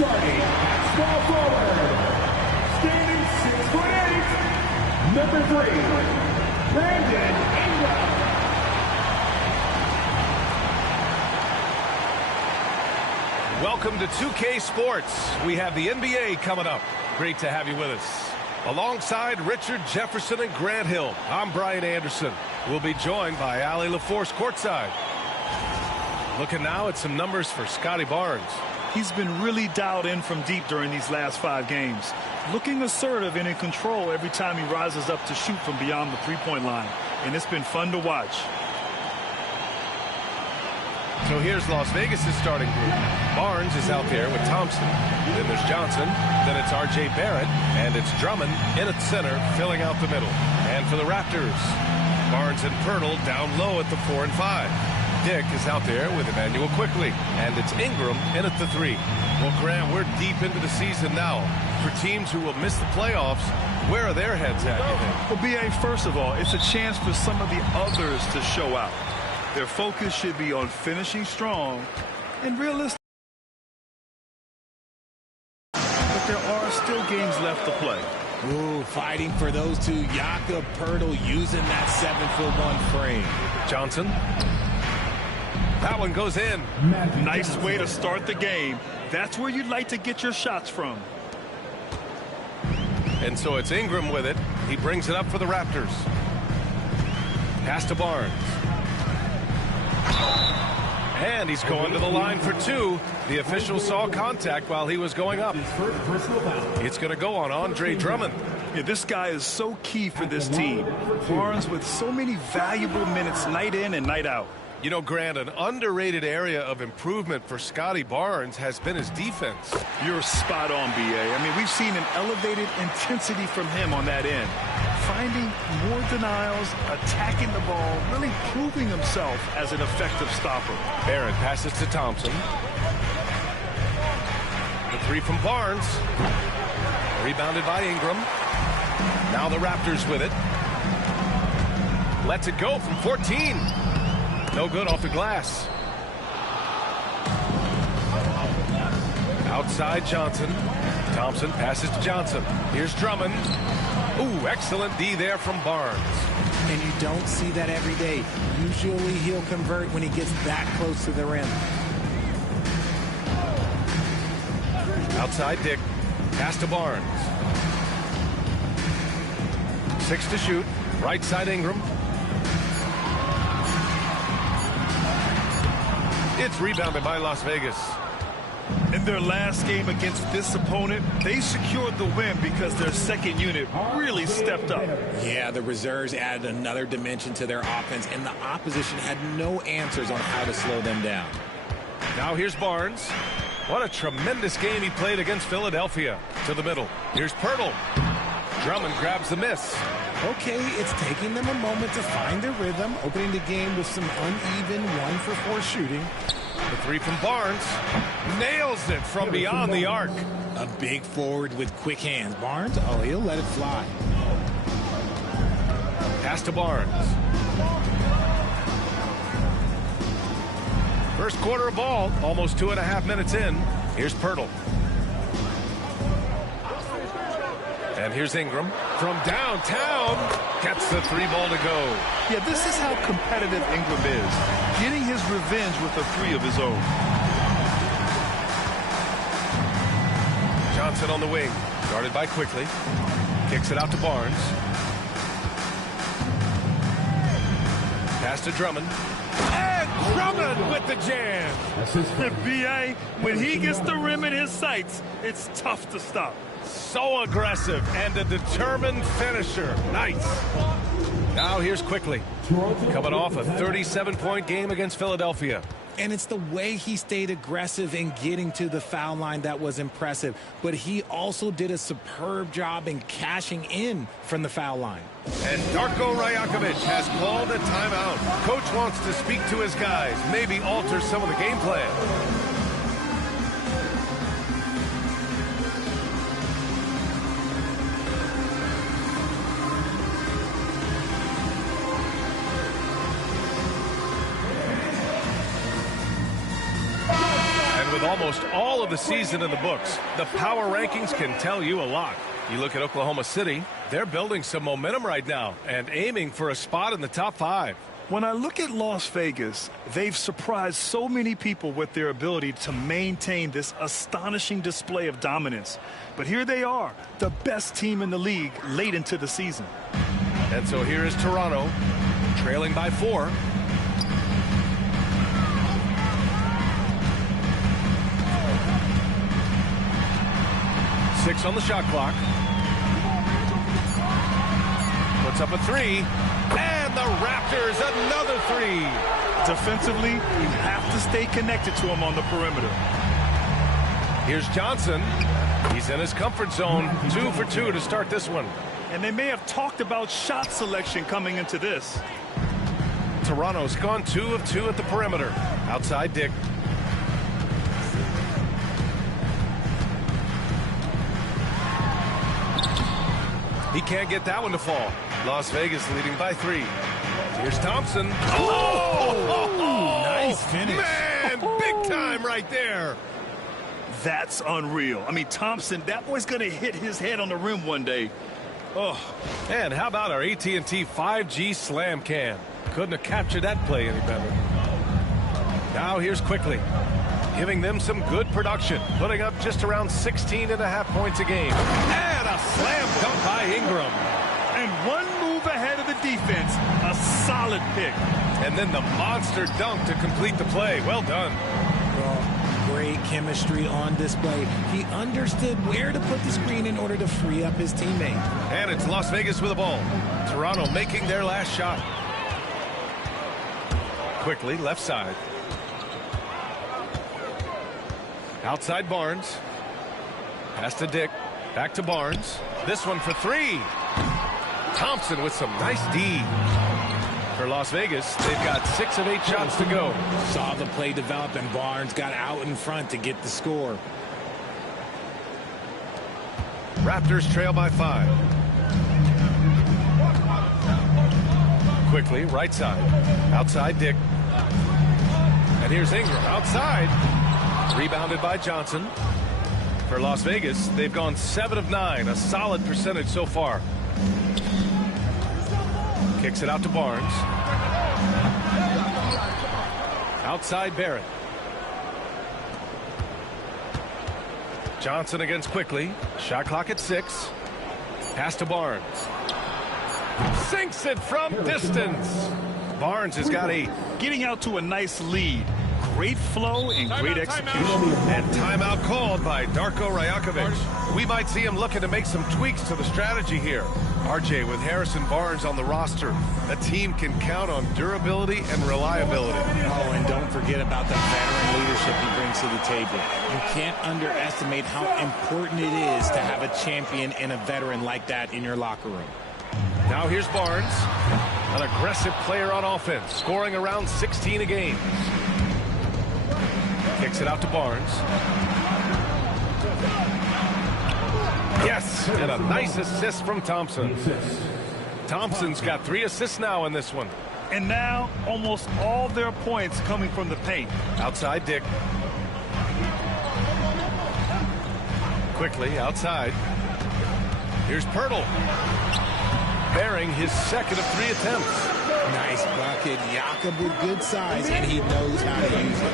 Starting at small forward, standing 6'8", number 3, Brandon Ingram. Welcome to 2K Sports. We have the NBA coming up. Great to have you with us. Alongside Richard Jefferson and Grant Hill, I'm Brian Anderson. We'll be joined by Allie LaForce courtside. Looking now at some numbers for Scotty Barnes. He's been really dialed in from deep during these last 5 games. Looking assertive and in control every time he rises up to shoot from beyond the three-point line. And it's been fun to watch. So here's Las Vegas' starting group. Barnes is out there with Thompson. Then there's Johnson. Then it's R.J. Barrett. And it's Drummond in at center, filling out the middle. And for the Raptors, Barnes and Pirtle down low at the 4 and 5. Dick is out there with Emmanuel Quickly. And it's Ingram in at the 3. Well, Grant, we're deep into the season now. For teams who will miss the playoffs, where are their heads at, you think? Well, B.A., first of all, it's a chance for some of the others to show out. Their focus should be on finishing strong and realistic. But there are still games left to play. Ooh, fighting for those two. Jakob Poeltl using that 7'1" frame. Johnson. That one goes in. Nice way to start the game. That's where you'd like to get your shots from. And so it's Ingram with it. He brings it up for the Raptors. Pass to Barnes. And he's going to the line for 2. The official saw contact while he was going up. It's going to go on Andre Drummond. Yeah, this guy is so key for this team. Barnes with so many valuable minutes night in and night out. You know, Grant, an underrated area of improvement for Scotty Barnes has been his defense. You're spot on, B.A. I mean, we've seen an elevated intensity from him on that end. Finding more denials, attacking the ball, really proving himself as an effective stopper. Barrett passes to Thompson. The 3 from Barnes. Rebounded by Ingram. Now the Raptors with it. Lets it go from 14. No good off the glass. Outside Johnson. Thompson passes to Johnson. Here's Drummond. Ooh, excellent D there from Barnes. And you don't see that every day. Usually he'll convert when he gets that close to the rim. Outside Dick. Pass to Barnes. 6 to shoot. Right side Ingram. It's rebounded by Las Vegas. In their last game against this opponent, they secured the win because their second unit really stepped up. Yeah, the reserves added another dimension to their offense, and the opposition had no answers on how to slow them down. Now here's Barnes. What a tremendous game he played against Philadelphia. To the middle. Here's Poeltl. Drummond grabs the miss. Okay, it's taking them a moment to find their rhythm, opening the game with some uneven 1-for-4 shooting. The 3 from Barnes. Nails it from beyond the arc. A big forward with quick hands. Barnes, oh, he'll let it fly. Pass to Barnes. First quarter of ball, almost 2.5 minutes in. Here's Poeltl. And here's Ingram from downtown. Gets the 3 ball to go. Yeah, this is how competitive Ingram is. Getting his revenge with a 3 of his own. Johnson on the wing. Guarded by Quickly. Kicks it out to Barnes. Pass to Drummond. And Drummond with the jam. B.A., when he gets the rim in his sights, it's tough to stop. So aggressive and a determined finisher. Nice. Now here's Quickly. Coming off a 37-point game against Philadelphia. And it's the way he stayed aggressive in getting to the foul line that was impressive. But he also did a superb job in cashing in from the foul line. And Darko Rajakovic has called a timeout. Coach wants to speak to his guys, maybe alter some of the game plan. And with almost all of the season in the books, the power rankings can tell you a lot. You look at Oklahoma City, they're building some momentum right now and aiming for a spot in the top 5. When I look at Las Vegas, they've surprised so many people with their ability to maintain this astonishing display of dominance. But here they are, the best team in the league late into the season. And so here is Toronto, trailing by 4. Six on the shot clock. Puts up a 3. And the Raptors, another 3. Defensively, you have to stay connected to him on the perimeter. Here's Johnson. He's in his comfort zone. 2 for 2 to start this one. And they may have talked about shot selection coming into this. Toronto's gone 2 of 2 at the perimeter. Outside Dick. He can't get that one to fall. Las Vegas leading by 3. Here's Thompson. Oh, nice finish. Man, big time right there. That's unreal. I mean, Thompson, that boy's going to hit his head on the rim one day. Oh. And how about our AT&T 5G slam cam? Couldn't have captured that play any better. Now here's Quickly, giving them some good production, putting up just around 16.5 points a game. And a slam dunk by Ingram. And one move ahead of the defense, a solid pick. And then the monster dunk to complete the play. Well done. Well, great chemistry on display. He understood where to put the screen in order to free up his teammate. And it's Las Vegas with the ball. Toronto making their last shot. Quickly, left side. Outside Barnes. Pass to Dick. Back to Barnes. This one for 3. Thompson with some nice D. For Las Vegas, they've got 6 of 8 shots to go. Saw the play develop, and Barnes got out in front to get the score. Raptors trail by 5. Quickly, right side. Outside Dick. And here's Ingram outside. Rebounded by Johnson. For Las Vegas, they've gone 7 of 9, a solid percentage so far. Kicks it out to Barnes. Outside Barrett. Johnson against Quickly. Shot clock at 6. Pass to Barnes. Sinks it from distance. Barnes has got 8. Getting out to a nice lead. Great flow and great execution. And timeout called by Darko Rajakovic. We might see him looking to make some tweaks to the strategy here. RJ, with Harrison Barnes on the roster, a team can count on durability and reliability. Oh, and don't forget about the veteran leadership he brings to the table. You can't underestimate how important it is to have a champion and a veteran like that in your locker room. Now here's Barnes, an aggressive player on offense, scoring around 16 a game. Kicks it out to Barnes. Yes, and a nice assist from Thompson. Thompson's got 3 assists now in this one. And now almost all their points coming from the paint. Outside Dick. Quickly outside. Here's Pirtle. Bearing his second of 3 attempts. Nice bucket. Jakob with good size, and he knows how to use it.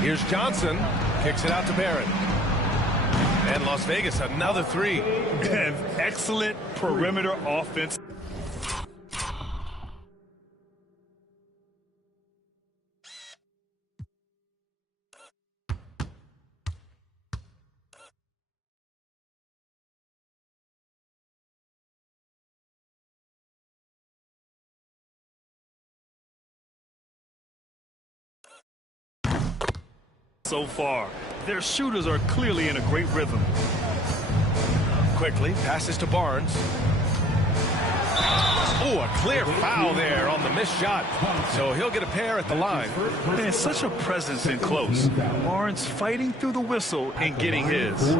Here's Johnson. Kicks it out to Barrett. And Las Vegas, another 3. And excellent perimeter offense. So far, their shooters are clearly in a great rhythm. Quickly passes to Barnes. Oh, a clear foul there on the missed shot. So he'll get a pair at the line. Man, such a presence in close. Barnes fighting through the whistle and getting his.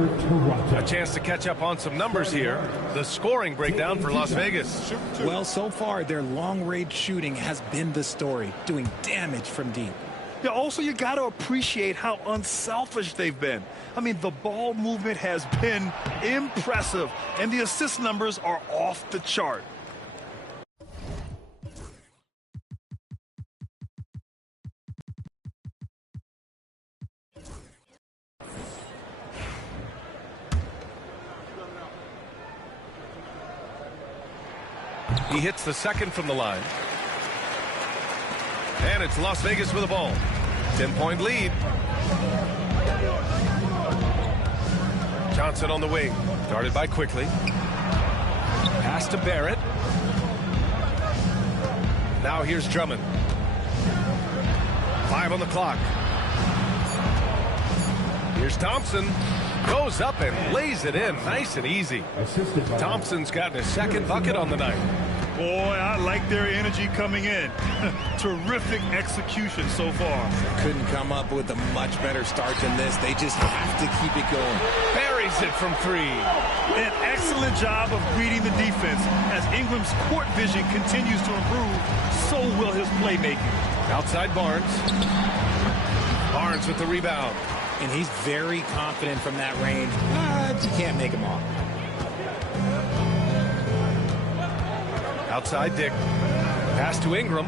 A chance to catch up on some numbers here. The scoring breakdown for Las Vegas. Well, so far, their long-range shooting has been the story, doing damage from deep. Yeah, also, you got to appreciate how unselfish they've been. I mean, the ball movement has been impressive, and the assist numbers are off the chart. He hits the second from the line. And it's Las Vegas with the ball. 10-point lead. Johnson on the wing. Guarded by Quickly. Pass to Barrett. Now here's Drummond. 5 on the clock. Here's Thompson. Goes up and lays it in nice and easy. Thompson's gotten his second bucket on the night. Boy, I like their energy coming in. Terrific execution so far. Couldn't come up with a much better start than this. They just have to keep it going. Buries it from 3. An excellent job of reading the defense. As Ingram's court vision continues to improve, so will his playmaking. Outside Barnes. Barnes with the rebound. And he's very confident from that range, but you can't make him off. Outside Dick. Pass to Ingram.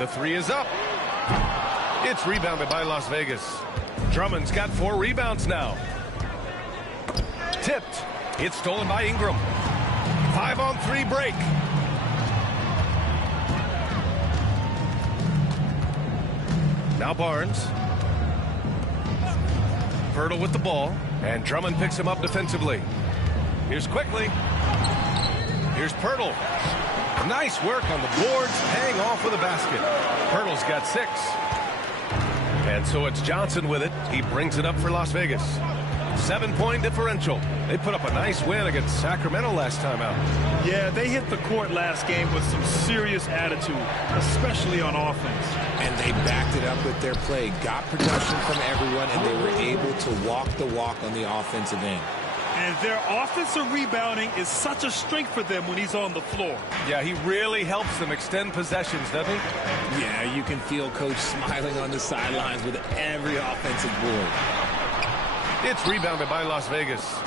The 3 is up. It's rebounded by Las Vegas. Drummond's got 4 rebounds now. Tipped. It's stolen by Ingram. 5-on-3 break. Now Barnes. Pirtle with the ball. And Drummond picks him up defensively. Here's Quickly. Here's Pirtle. Nice work on the boards, paying off with a basket. Pirtle's got 6. And so it's Johnson with it. He brings it up for Las Vegas. 7-point differential. They put up a nice win against Sacramento last time out. Yeah, they hit the court last game with some serious attitude, especially on offense. And they backed it up with their play, got production from everyone, and they were able to walk the walk on the offensive end. And their offensive rebounding is such a strength for them when he's on the floor. Yeah, he really helps them extend possessions, doesn't he? Yeah, you can feel Coach smiling on the sidelines with every offensive board. It's rebounded by Las Vegas.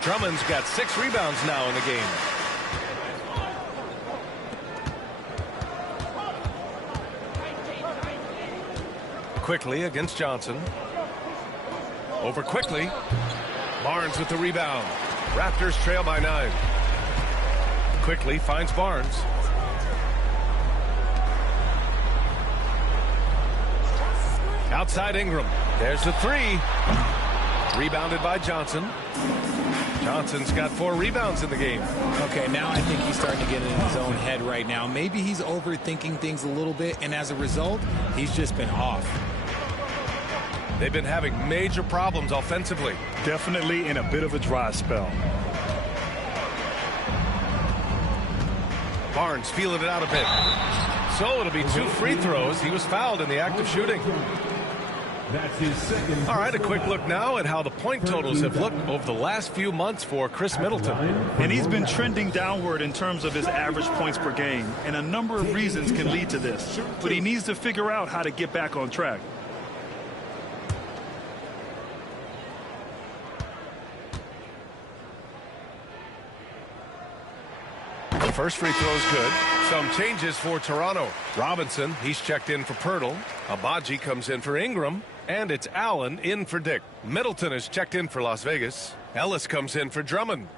Drummond's got 6 rebounds now in the game. Quickly against Johnson. Over Quickly. Barnes with the rebound. Raptors trail by 9. Quickly finds Barnes. Outside Ingram. There's the 3. Rebounded by Johnson. Johnson's got 4 rebounds in the game. Okay, now I think he's starting to get in his own head right now. Maybe he's overthinking things a little bit, and as a result, he's just been off. They've been having major problems offensively. Definitely in a bit of a dry spell. Barnes feeling it out a bit. So it'll be 2 free throws. He was fouled in the act of shooting. That's his second. All right, a quick look now at how the point totals have looked over the last few months for Chris Middleton. And he's been trending downward in terms of his average points per game. And a number of reasons can lead to this. But he needs to figure out how to get back on track. The first free throw is good. Some changes for Toronto. Robinson, he's checked in for Pirtle. Abaji comes in for Ingram. And it's Allen in for Dick. Middleton is checked in for Las Vegas. Ellis comes in for Drummond.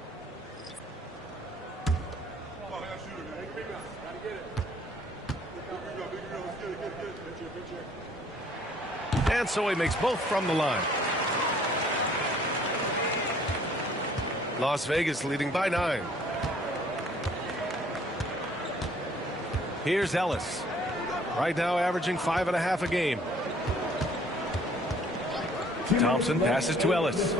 And so he makes both from the line. Las Vegas leading by 9. Here's Ellis. Right now averaging 5.5 a game. Thompson passes to Ellis.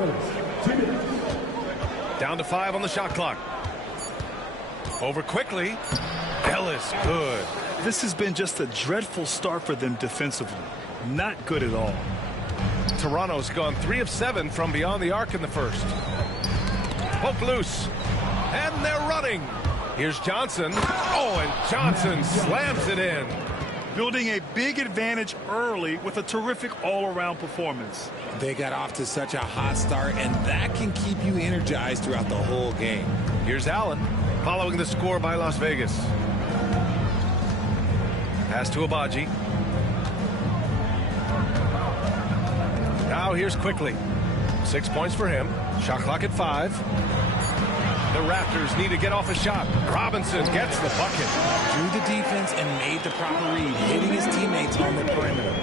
Down to 5 on the shot clock. Over Quickly. Ellis, good. This has been just a dreadful start for them defensively. Not good at all. Toronto's gone 3 of 7 from beyond the arc in the first. Poke loose. And they're running. Here's Johnson. Oh, and Johnson slams it in. Building a big advantage early with a terrific all-around performance. They got off to such a hot start, and that can keep you energized throughout the whole game. Here's Allen, following the score by Las Vegas. Pass to Abaji. Now here's Quickly. 6 points for him. Shot clock at 5. The Raptors need to get off a shot. Robinson gets the bucket. Drew the defense and made the proper read, hitting his teammates on the perimeter.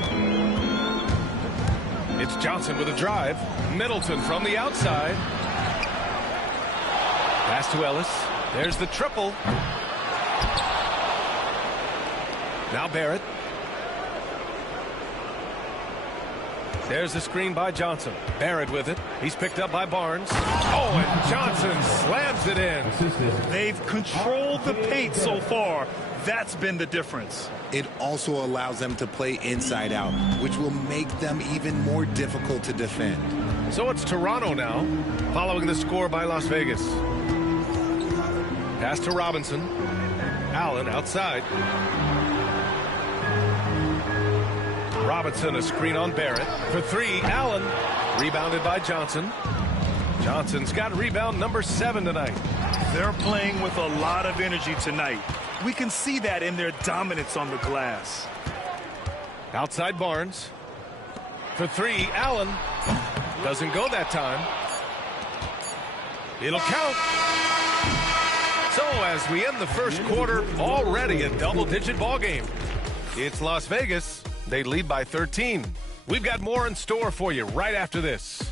It's Johnson with a drive. Middleton from the outside. Pass to Ellis. There's the triple. Now Barrett. There's the screen by Johnson. Barrett with it. He's picked up by Barnes. Oh, and Johnson slams it in. They've controlled the paint so far. That's been the difference. It also allows them to play inside out, which will make them even more difficult to defend. So it's Toronto now, following the score by Las Vegas. Pass to Robinson. Allen outside. Robinson, a screen on Barrett. For 3, Allen. Rebounded by Johnson. Johnson's got rebound number 7 tonight. They're playing with a lot of energy tonight. We can see that in their dominance on the glass. Outside Barnes. For 3, Allen. Doesn't go that time. It'll count. So as we end the first quarter, already a double-digit ball game. It's Las Vegas. They lead by 13. We've got more in store for you right after this.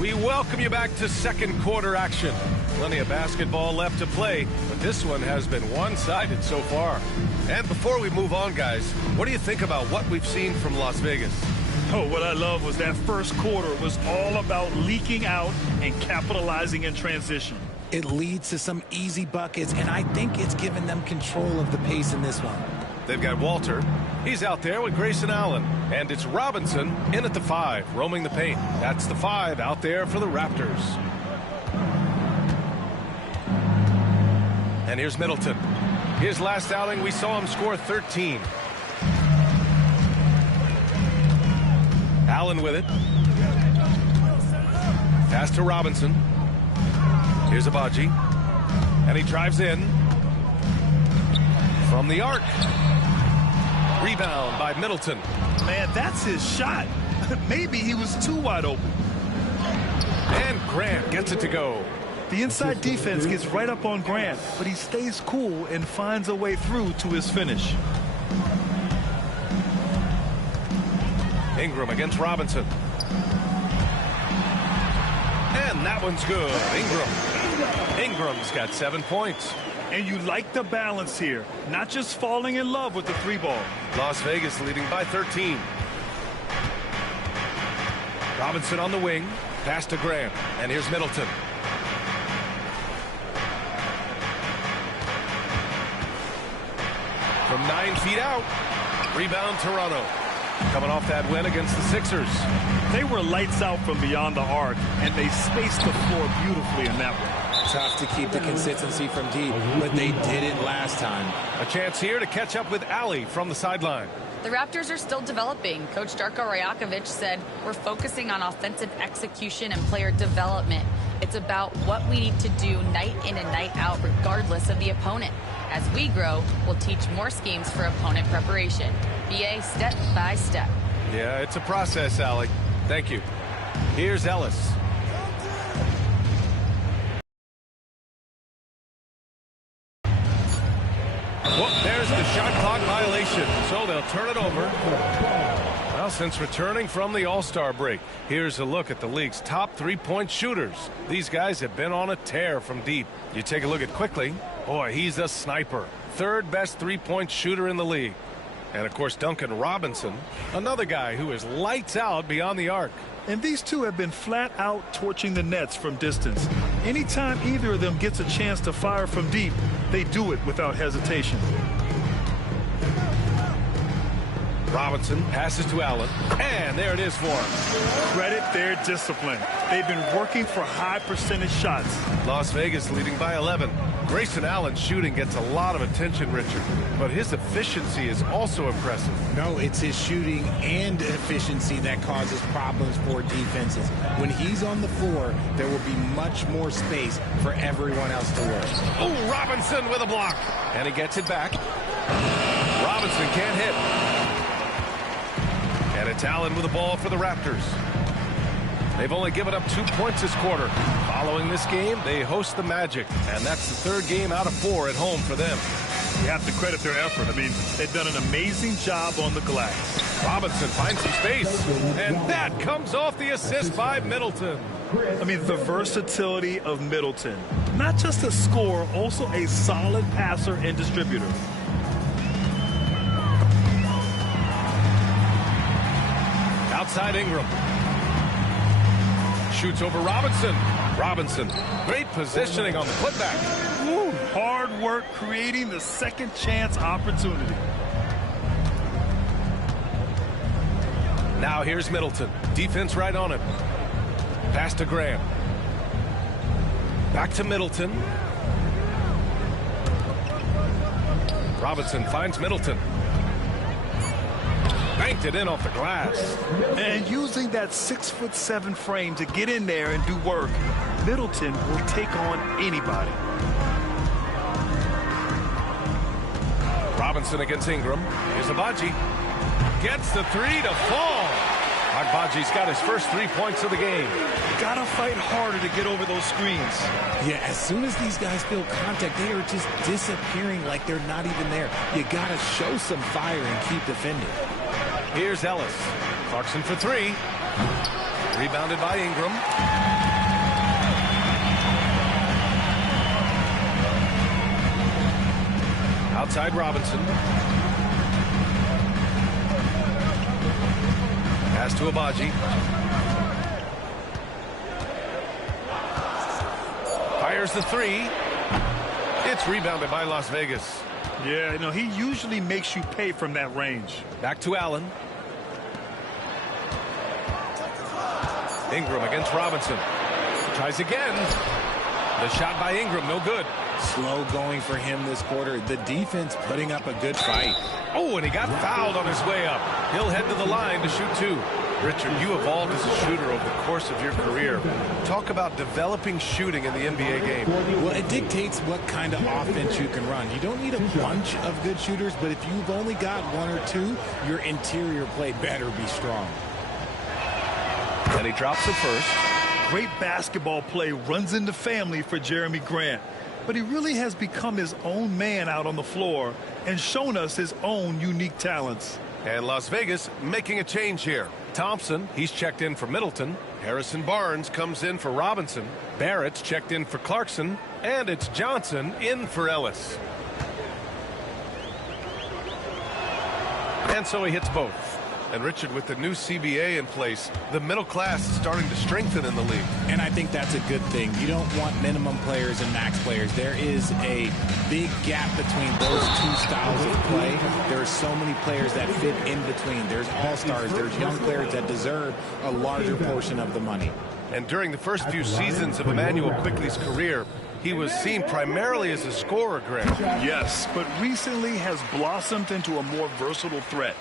We welcome you back to second quarter action. Plenty of basketball left to play, but this one has been one-sided so far. And before we move on, guys, what do you think about what we've seen from Las Vegas? Oh, what I love was that first quarter was all about leaking out and capitalizing in transition. It leads to some easy buckets, and I think it's given them control of the pace in this one. They've got Walter. He's out there with Grayson Allen. And it's Robinson in at the 5, roaming the paint. That's the 5 out there for the Raptors. And here's Middleton. His last outing, we saw him score 13. Allen with it. Pass to Robinson. Here's Abaji. And he drives in. From the arc. Rebound by Middleton. Man, that's his shot. Maybe he was too wide open. And Grant gets it to go. The inside defense gets right up on Grant, but he stays cool and finds a way through to his finish. Ingram against Robinson. And that one's good. Ingram's got 7 points. And you like the balance here, not just falling in love with the 3-ball. Las Vegas leading by 13. Robinson on the wing. Pass to Grant. And here's Middleton. From 9 feet out. Rebound Toronto. Coming off that win against the Sixers. They were lights out from beyond the arc, and they spaced the floor beautifully in that one. Tough to keep the consistency from deep, but they did it last time. A chance here to catch up with Ali from the sideline. The Raptors are still developing. Coach Darko Rajakovic said, we're focusing on offensive execution and player development. It's about what we need to do night in and night out, regardless of the opponent. As we grow, we'll teach more schemes for opponent preparation. BA step by step. Yeah, it's a process, Ali. Thank you. Here's Ellis. Well, there's the shot clock violation, so they'll turn it over. Well, since returning from the All-Star break, here's a look at the league's top 3-point shooters. These guys have been on a tear from deep. You take a look at Quickly. Boy, he's a sniper. 3rd best 3-point shooter in the league. And, of course, Duncan Robinson, another guy who is lights out beyond the arc. And these two have been flat out torching the nets from distance. Anytime either of them gets a chance to fire from deep, they do it without hesitation. Robinson passes to Allen, and there it is for him. Credit their discipline. They've been working for high percentage shots. Las Vegas leading by 11. Grayson Allen's shooting gets a lot of attention, Richard, but his efficiency is also impressive. No, it's his shooting and efficiency that causes problems for defenses. When he's on the floor, there will be much more space for everyone else to work. Oh, Robinson with a block, and he gets it back. Robinson can't hit. And it's Allen with the ball for the Raptors. They've only given up 2 points this quarter. Following this game, they host the Magic, and that's the 3rd game out of 4 at home for them. You have to credit their effort. I mean, they've done an amazing job on the glass. Robinson finds some space, and that comes off the assist by Middleton. I mean, the versatility of Middleton. Not just a scorer, also a solid passer and distributor. Outside Ingram. Shoots over Robinson. Robinson, great positioning on the putback. Woo, hard work creating the second chance opportunity. Now here's Middleton. Defense right on him. Pass to Graham. Back to Middleton. Robinson finds Middleton. Banked it in off the glass. And using that 6'7" frame to get in there and do work, Middleton will take on anybody. Robinson against Ingram. Here's Agbaji. Gets the 3 to fall. Agbaji's got his first 3 points of the game. Gotta fight harder to get over those screens. Yeah, as soon as these guys feel contact, they are just disappearing like they're not even there. You gotta show some fire and keep defending. Here's Ellis. Clarkson for 3. Rebounded by Ingram. Outside Robinson. Pass to Agbaji. Fires the 3. It's rebounded by Las Vegas. Yeah, he usually makes you pay from that range. Back to Allen. Ingram against Robinson. Tries again. The shot by Ingram, no good. Slow going for him this quarter. The defense putting up a good fight. Oh, and he got fouled on his way up. He'll head to the line to shoot 2. Richard, you evolved as a shooter over the course of your career. Talk about developing shooting in the NBA game. Well, it dictates what kind of offense you can run. You don't need a bunch of good shooters, but if you've only got 1 or 2, your interior play better be strong. And he drops it first. Great basketball play runs into family for Jeremy Grant. But he really has become his own man out on the floor and shown us his own unique talents. And Las Vegas making a change here. Thompson, he's checked in for Middleton. Harrison Barnes comes in for Robinson. Barrett's checked in for Clarkson. And it's Johnson in for Ellis. And so he hits both. And Richard, with the new CBA in place, the middle class is starting to strengthen in the league. And I think that's a good thing. You don't want minimum players and max players. There is a big gap between those 2 styles of play. There are so many players that fit in between. There's all-stars. There's young players that deserve a larger portion of the money. And during the first few seasons of Emmanuel Quickley's career, he was seen primarily as a scorer, Greg. Yes, but recently has blossomed into a more versatile threat.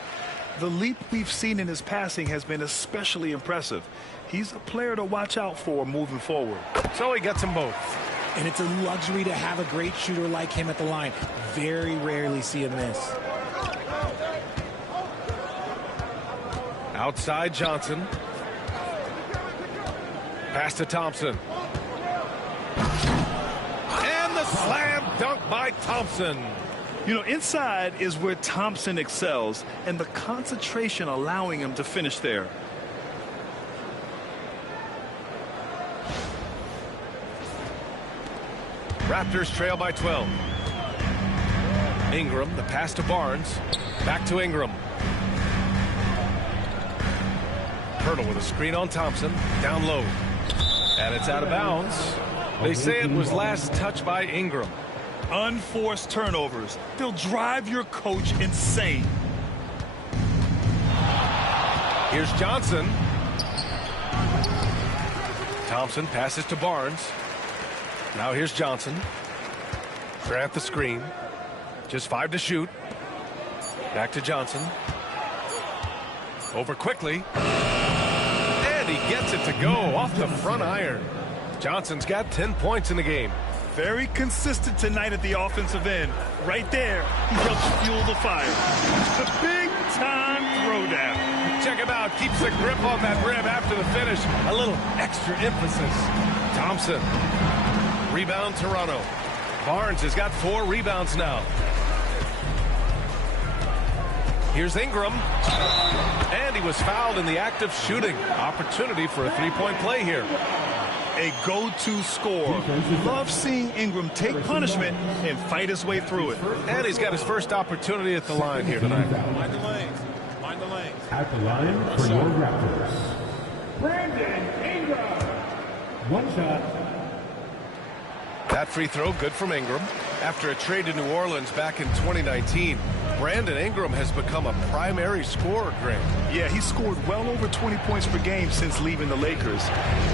The leap we've seen in his passing has been especially impressive. He's a player to watch out for moving forward. So he gets them both. And it's a luxury to have a great shooter like him at the line. Very rarely see him miss. Outside Johnson. Pass to Thompson. And the slam dunk by Thompson. Inside is where Thompson excels, and the concentration allowing him to finish there. Raptors trail by 12. Ingram, the pass to Barnes. Back to Ingram. Hurdle with a screen on Thompson. Down low. And it's out of bounds. They say it was last touched by Ingram. Unforced turnovers. They'll drive your coach insane. Here's Johnson. Thompson passes to Barnes. Now here's Johnson. Grant the screen. Just 5 to shoot. Back to Johnson. Over quickly. And he gets it to go off the front iron. Johnson's got 10 points in the game. Very consistent tonight at the offensive end. Right there, he helps fuel the fire. It's a big-time throwdown. Check him out. Keeps the grip on that rim after the finish. A little extra emphasis. Thompson. Rebound Toronto. Barnes has got 4 rebounds now. Here's Ingram. And he was fouled in the act of shooting. Opportunity for a three-point play here. A go-to scorer. Love seeing Ingram take punishment and fight his way through it. And he's got his first opportunity at the line here tonight. Mind the lanes. Mind the lanes. At the line for your Raptors, Brandon Ingram. One shot. That free throw good from Ingram. After a trade to New Orleans back in 2019, Brandon Ingram has become a primary scorer, Grant. Yeah, he scored well over 20 points per game since leaving the Lakers.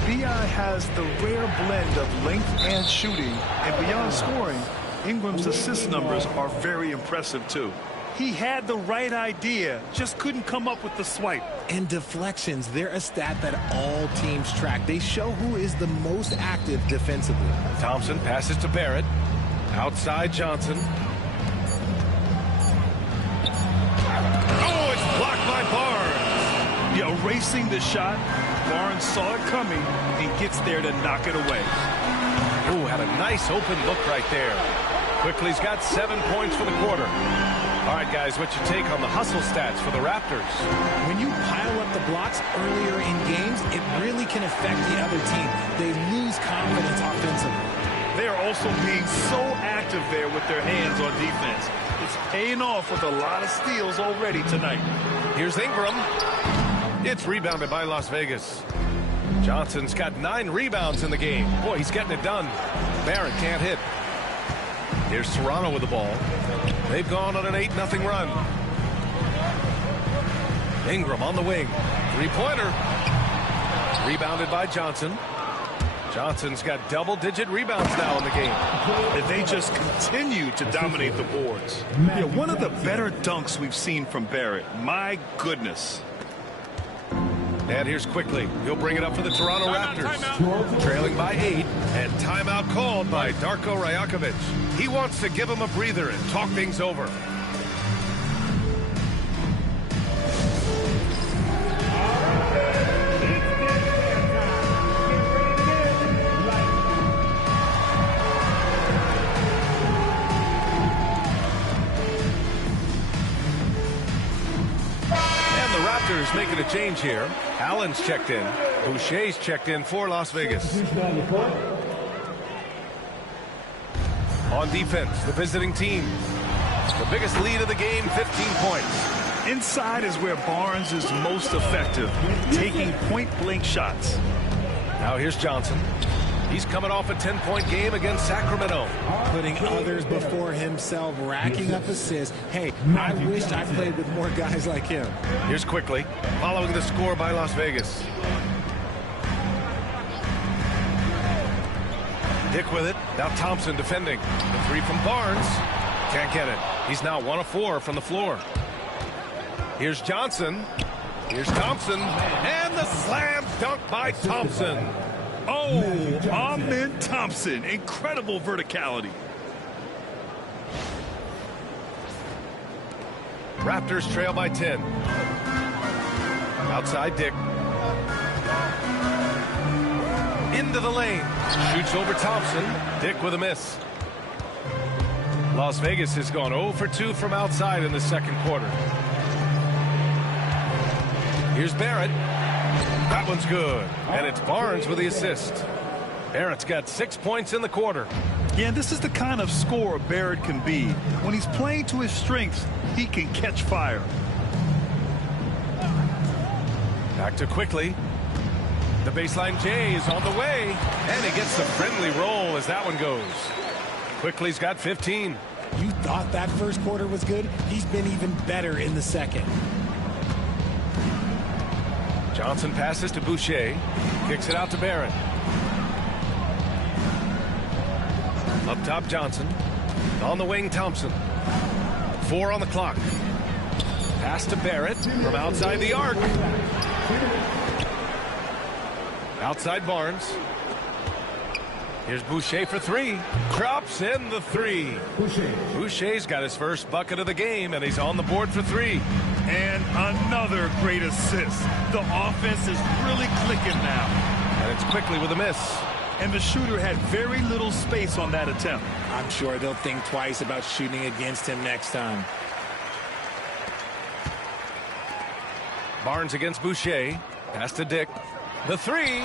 B.I. has the rare blend of length and shooting, and beyond scoring, Ingram's assist numbers are very impressive too. He had the right idea, just couldn't come up with the swipe. And deflections, they're a stat that all teams track. They show who is the most active defensively. Thompson passes to Barrett. Outside Johnson. Oh, it's blocked by Barnes. Yeah, erasing the shot. Barnes saw it coming and gets there to knock it away. Oh, had a nice open look right there. Quickly's got 7 points for the quarter. All right, guys, what's your take on the hustle stats for the Raptors? When you pile up the blocks earlier in games, it really can affect the other team. They lose confidence offensively. They are also being so active there with their hands on defense. It's paying off with a lot of steals already tonight. Here's Ingram. It's rebounded by Las Vegas. Johnson's got 9 rebounds in the game. Boy, he's getting it done. Barrett can't hit. Here's Toronto with the ball. They've gone on an 8-0 run. Ingram on the wing. Three-pointer. Rebounded by Johnson. Johnson's got double-digit rebounds now in the game. And they just continue to dominate the boards. Yeah, one of the better dunks we've seen from Barrett. My goodness. And here's Quickly. He'll bring it up for the Toronto Raptors. Trailing by 8. And timeout called by Darko Rajakovic. He wants to give him a breather and talk things over. Making a change here. Allen's checked in. Boucher's checked in for Las Vegas. On defense, the visiting team. The biggest lead of the game, 15 points. Inside is where Barnes is most effective, taking point-blank shots. Now here's Johnson. He's coming off a 10-point game against Sacramento. Putting others before himself, racking up assists. Hey, I wish I played with more guys like him. Here's Quickly, following the score by Las Vegas. Dick with it. Now Thompson defending. The three from Barnes. Can't get it. He's now 1 of 4 from the floor. Here's Johnson. Here's Thompson. And the slam dunk by Thompson. Oh, Amen Thompson. Incredible verticality. Raptors trail by 10. Outside Dick. Into the lane. Shoots over Thompson. Dick with a miss. Las Vegas has gone 0 for 2 from outside in the second quarter. Here's Barrett. That one's good. And it's Barnes with the assist. Barrett's got 6 points in the quarter. Yeah, this is the kind of scorer Barrett can be. When he's playing to his strengths, he can catch fire. Back to Quickly. The baseline J is on the way, and he gets the friendly roll as that one goes. Quickly's got 15. You thought that first quarter was good? He's been even better in the second. Johnson passes to Boucher, kicks it out to Barrett. Up top, Johnson. On the wing, Thompson. 4 on the clock. Pass to Barrett from outside the arc. Outside Barnes. Here's Boucher for 3. Drops in the 3. Boucher's got his first bucket of the game, and he's on the board for 3. And another great assist. The offense is really clicking now. And it's Quickly with a miss. And the shooter had very little space on that attempt. I'm sure they'll think twice about shooting against him next time. Barnes against Boucher. Pass to Dick. The 3.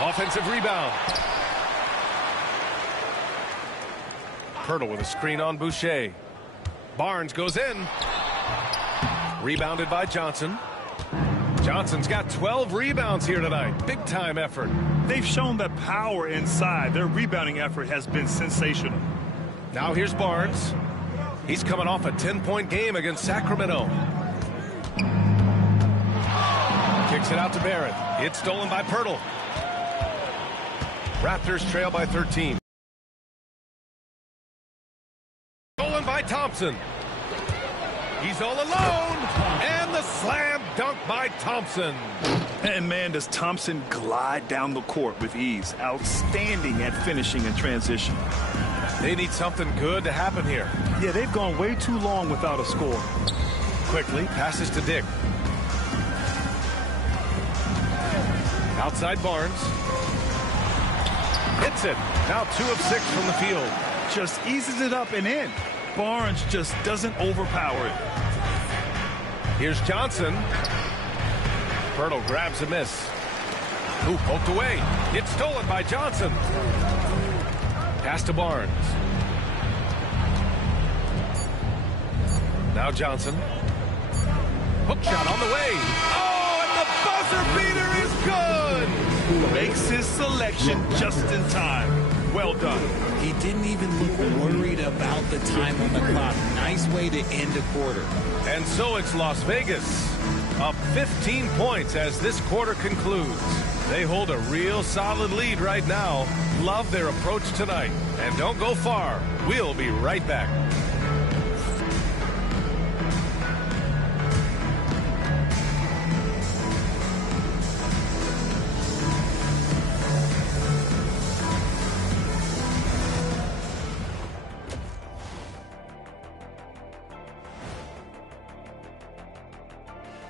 Offensive rebound. Pirtle with a screen on Boucher. Barnes goes in. Rebounded by Johnson. Johnson's got 12 rebounds here tonight. Big time effort. They've shown that power inside. Their rebounding effort has been sensational. Now here's Barnes. He's coming off a 10-point game against Sacramento. Kicks it out to Barrett. It's stolen by Pirtle. Raptors trail by 13. Stolen by Thompson. He's all alone. And the slam dunk by Thompson. And man, does Thompson glide down the court with ease. Outstanding at finishing in transition. They need something good to happen here. Yeah, they've gone way too long without a score. Quickly passes to Dick. Outside Barnes. Hits it. Now 2 of 6 from the field. Just eases it up and in. Barnes just doesn't overpower it. Here's Johnson. Pirtle grabs a miss. Ooh, poked away. It's stolen by Johnson. Pass to Barnes. Now Johnson. Hook shot on the way. Oh, and the buzzer beater is good. Makes his selection just in time. Well done. He didn't even look worried about the time on the clock. Nice way to end a quarter. And so it's Las Vegas. Up 15 points as this quarter concludes. They hold a real solid lead right now. Love their approach tonight. And don't go far. We'll be right back.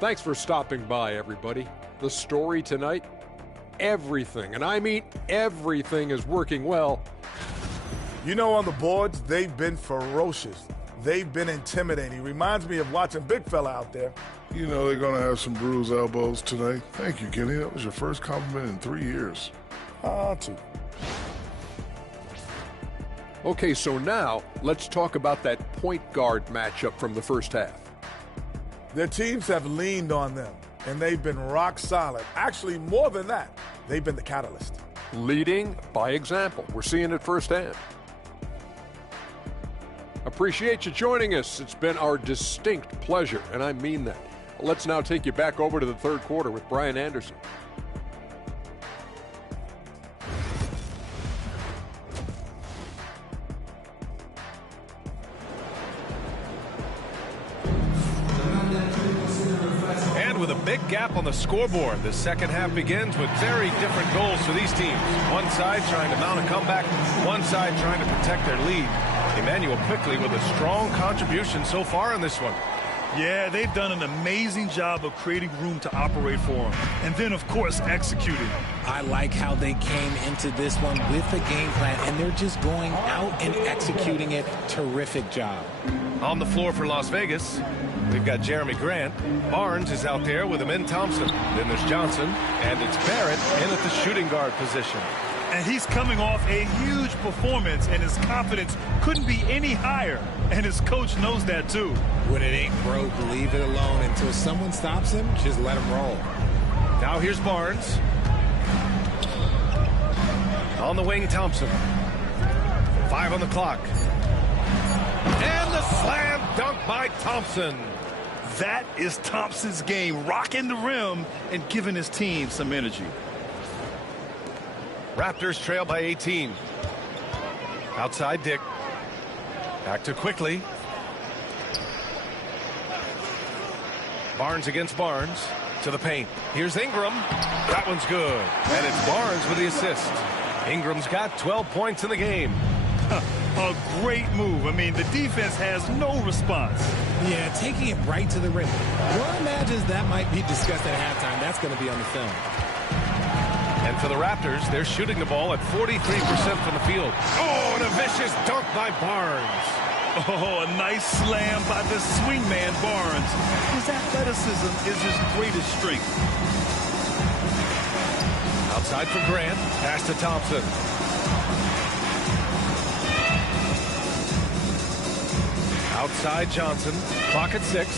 Thanks for stopping by, everybody. The story tonight, everything, and I mean everything, is working well. You know, on the boards, they've been ferocious. They've been intimidating. Reminds me of watching big fella out there. You know they're going to have some bruised elbows tonight. Thank you, Kenny. That was your first compliment in 3 years. 2. Okay, so now let's talk about that point guard matchup from the first half. Their teams have leaned on them, and they've been rock solid. Actually, more than that, they've been the catalyst. Leading by example. We're seeing it firsthand. Appreciate you joining us. It's been our distinct pleasure, and I mean that. Let's now take you back over to the third quarter with Brian Anderson. With a big gap on the scoreboard, the second half begins with very different goals for these teams. One side trying to mount a comeback, one side trying to protect their lead. Emmanuel Quickly with a strong contribution so far in this one. Yeah, they've done an amazing job of creating room to operate for him. And then, of course, executing. I like how they came into this one with a game plan, and they're just going out and executing it. Terrific job. On the floor for Las Vegas, we've got Jeremy Grant. Barnes is out there with Amin Thompson. Then there's Johnson, and it's Barrett in at the shooting guard position. And he's coming off a huge performance, and his confidence couldn't be any higher. And his coach knows that, too. When it ain't broke, leave it alone. Until someone stops him, just let him roll. Now here's Barnes. On the wing, Thompson. 5 on the clock. And the slam dunk by Thompson. That is Thompson's game, rocking the rim and giving his team some energy. Raptors trail by 18. Outside Dick. Back to Quickly. Barnes against Barnes. To the paint. Here's Ingram. That one's good. And it's Barnes with the assist. Ingram's got 12 points in the game. A great move. I mean, the defense has no response. Yeah, taking it right to the rim. One imagines that might be discussed at halftime. That's going to be on the film. And for the Raptors, they're shooting the ball at 43% from the field. Oh, and a vicious dunk by Barnes. Oh, a nice slam by the swingman Barnes. His athleticism is his greatest strength. Outside for Grant. Pass to Thompson. Outside Johnson. Clock at 6.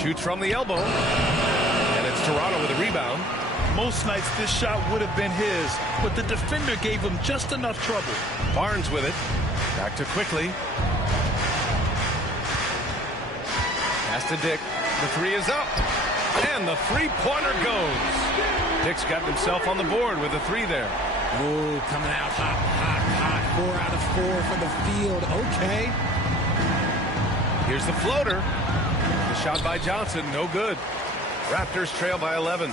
Shoots from the elbow. And it's Toronto with a rebound. Most nights this shot would have been his, but the defender gave him just enough trouble. Barnes with it. Back to Quickly. Pass to Dick. The 3 is up. And the three-pointer goes. Dick's got himself on the board with a 3 there. Ooh, coming out hot, hot, hot. 4 out of 4 from the field. Okay. Here's the floater. The shot by Johnson, no good. Raptors trail by 11.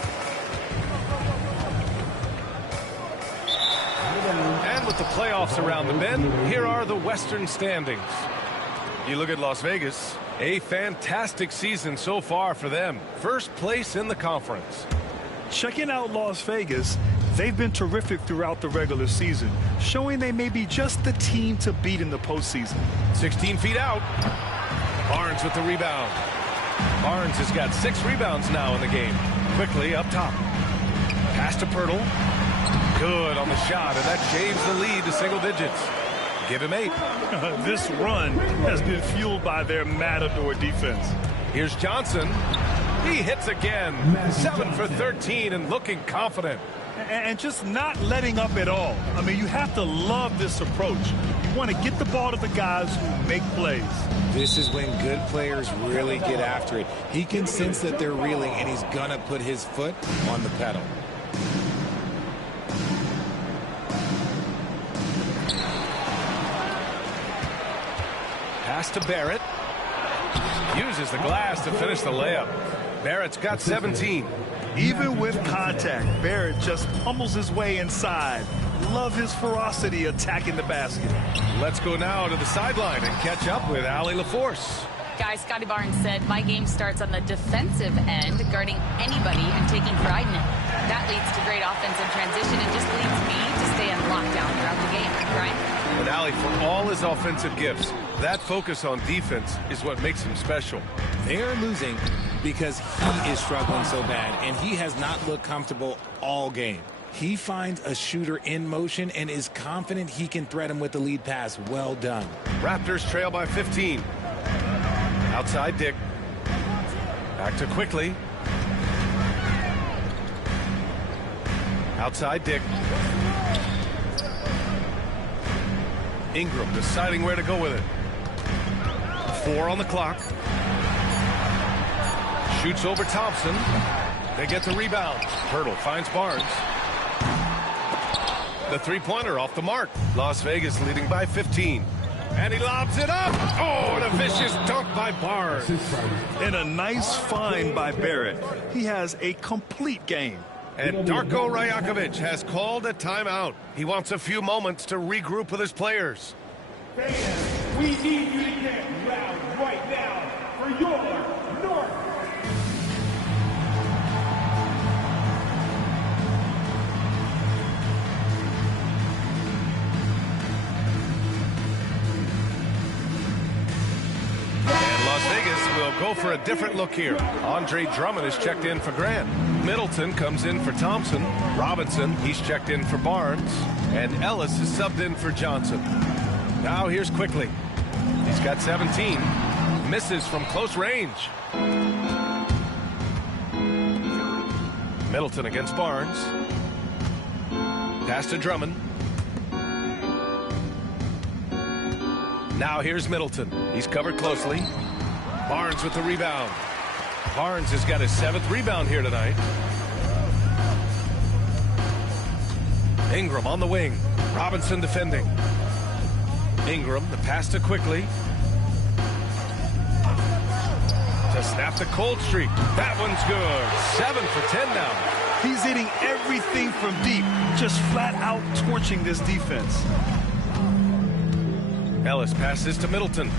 And with the playoffs around the bend, here are the Western standings. You look at Las Vegas, a fantastic season so far for them. First place in the conference. Checking out Las Vegas, they've been terrific throughout the regular season, showing they may be just the team to beat in the postseason. 16 feet out. Barnes with the rebound. Barnes has got 6 rebounds now in the game. Quickly up top. Pass to Pirtle. Good on the shot, and that shaves the lead to single digits. Give him 8. This run has been fueled by their matador defense. Here's Johnson. He hits again. 7 for 13 and looking confident. And just not letting up at all. I mean, you have to love this approach. You want to get the ball to the guys who make plays. This is when good players really get after it. He can sense that they're reeling, and he's going to put his foot on the pedal. Pass to Barrett. Uses the glass to finish the layup. Barrett's got 17. Even with contact, Barrett just pummels his way inside. Love his ferocity attacking the basket. Let's go now to the sideline and catch up with Allie LaForce. Guys, Scotty Barnes said, my game starts on the defensive end, guarding anybody and taking pride in it. That leads to great offensive transition and just leads me to stay on lockdown throughout the game, right? But Allie, for all his offensive gifts, that focus on defense is what makes him special. They're losing because he is struggling so bad, and he has not looked comfortable all game. He finds a shooter in motion and is confident he can thread him with the lead pass. Well done. Raptors trail by 15. Outside Dick. Back to Quickly. Outside Dick. Ingram deciding where to go with it. 4 on the clock. Shoots over Thompson. They get the rebound. Pirtle finds Barnes. The three-pointer off the mark. Las Vegas leading by 15. And he lobs it up. Oh, and a vicious dunk by Barnes. And a nice find by Barrett. He has a complete game. And Darko Rajakovic has called a timeout. He wants a few moments to regroup with his players. Fans, we need you to get loud right now for your North. And Las Vegas will go for a different look here. Andre Drummond is checked in for Grant. Middleton comes in for Thompson. Robinson, he's checked in for Barnes. And Ellis is subbed in for Johnson. Now here's Quickly. He's got 17. Misses from close range. Middleton against Barnes. Pass to Drummond. Now here's Middleton. He's covered closely. Barnes with the rebound. Barnes has got his 7th rebound here tonight. Ingram on the wing. Robinson defending. Ingram, the pass to Quickly. To snap the cold streak. That one's good. 7 for 10 now. He's hitting everything from deep, just flat out torching this defense. Ellis passes to Middleton.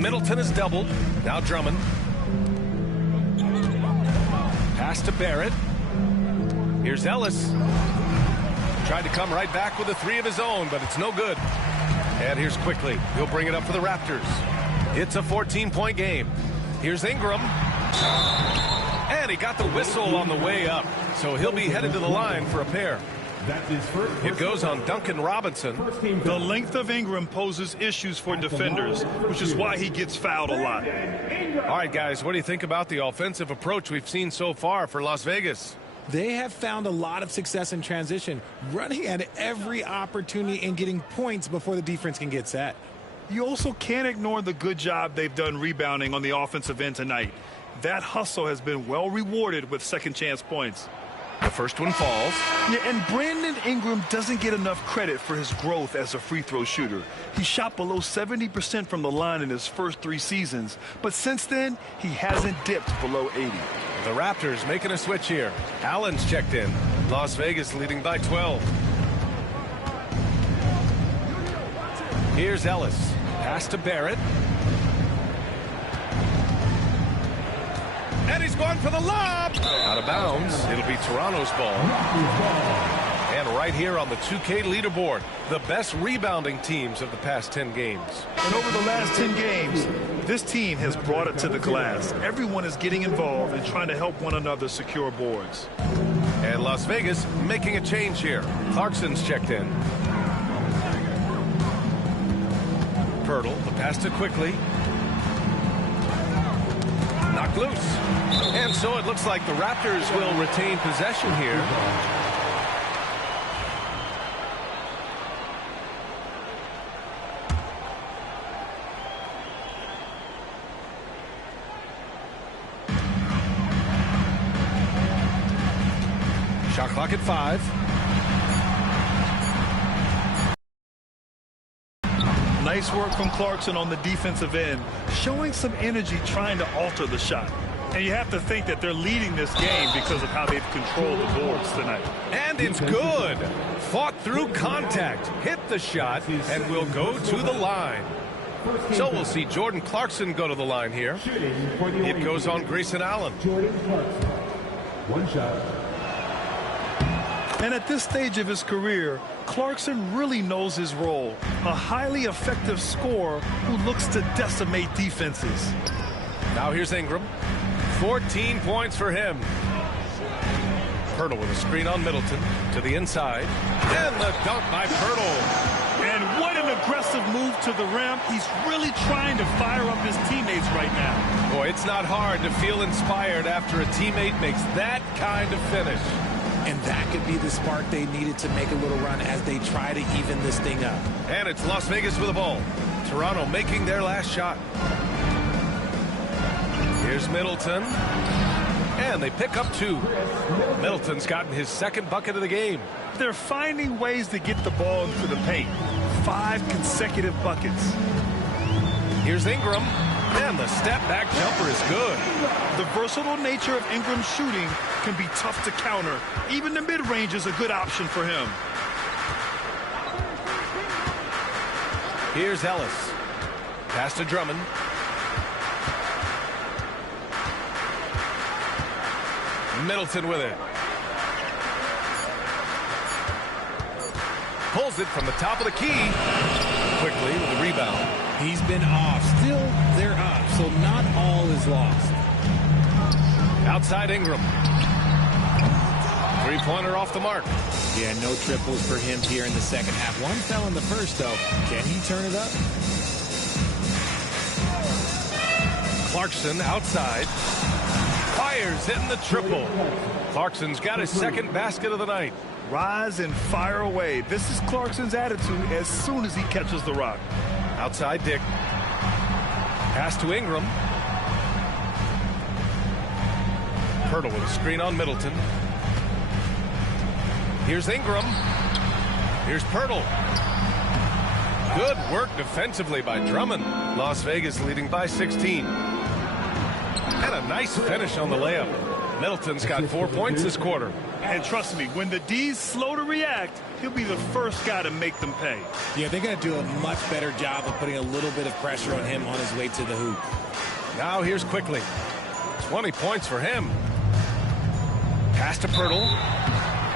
Middleton is doubled. Now Drummond. Pass to Barrett. Here's Ellis. Tried to come right back with a 3 of his own, but it's no good. And here's Quickly. He'll bring it up for the Raptors. It's a 14-point game. Here's Ingram. And he got the whistle on the way up. So he'll be headed to the line for a pair. It goes on Duncan Robinson. The length of Ingram poses issues for defenders, which is why he gets fouled a lot. All right, guys, what do you think about the offensive approach we've seen so far for Las Vegas? They have found a lot of success in transition, running at every opportunity and getting points before the defense can get set. You also can't ignore the good job they've done rebounding on the offensive end tonight. That hustle has been well rewarded with second chance points. The first one falls. Yeah, and Brandon Ingram doesn't get enough credit for his growth as a free throw shooter. He shot below 70% from the line in his first 3 seasons, but since then, he hasn't dipped below 80. The Raptors making a switch here. Allen's checked in. Las Vegas leading by 12. Here's Ellis. Pass to Barrett. And he's going for the lob. Out of bounds. It'll be Toronto's ball. And right here on the 2K leaderboard, the best rebounding teams of the past 10 games. And over the last 10 games, this team has brought it to the glass. Everyone is getting involved and trying to help one another secure boards. And Las Vegas making a change here. Clarkson's checked in. Pirtle, the pass to Quickly. Knocked loose. And so it looks like the Raptors will retain possession here. Shot clock at 5. Nice work from Clarkson on the defensive end, showing some energy trying to alter the shot. And you have to think that they're leading this game because of how they've controlled the boards tonight. And it's good. Fought through contact, hit the shot, and will go to the line. So we'll see Jordan Clarkson go to the line here. It goes on Grayson Allen. Jordan Clarkson. 1 shot. And at this stage of his career, Clarkson really knows his role. A highly effective scorer who looks to decimate defenses. Now here's Ingram. 14 points for him. Pirtle with a screen on Middleton to the inside. And the dunk by Pirtle. And what an aggressive move to the rim. He's really trying to fire up his teammates right now. Boy, it's not hard to feel inspired after a teammate makes that kind of finish. And that could be the spark they needed to make a little run as they try to even this thing up. And it's Las Vegas with the ball. Toronto making their last shot. Here's Middleton. And they pick up 2. Middleton's gotten his 2nd bucket of the game. They're finding ways to get the ball into the paint. 5 consecutive buckets. Here's Ingram. And the step-back jumper is good. The versatile nature of Ingram's shooting can be tough to counter. Even the mid-range is a good option for him. Here's Ellis. Pass to Drummond. Middleton with it. Pulls it from the top of the key. Quickly with the rebound. He's been off. Still, they're up, so not all is lost. Outside Ingram. 3-pointer off the mark. Yeah, no triples for him here in the second half. 1 fell in the first, though. Can he turn it up? Clarkson outside. fires in the triple. Clarkson's got his second basket of the night. Rise and fire away. This is Clarkson's attitude as soon as he catches the rock. Outside Dick. Pass to Ingram. Pirtle with a screen on Middleton. Here's Ingram. Here's Pirtle. Good work defensively by Drummond. Las Vegas leading by 16. And a nice finish on the layup. Middleton's got 4 points this quarter. And trust me, when the D's slow to react, he'll be the first guy to make them pay. Yeah, they're going to do a much better job of putting a little bit of pressure on him on his way to the hoop. Now here's Quickly. 20 points for him. Pass to Pirtle.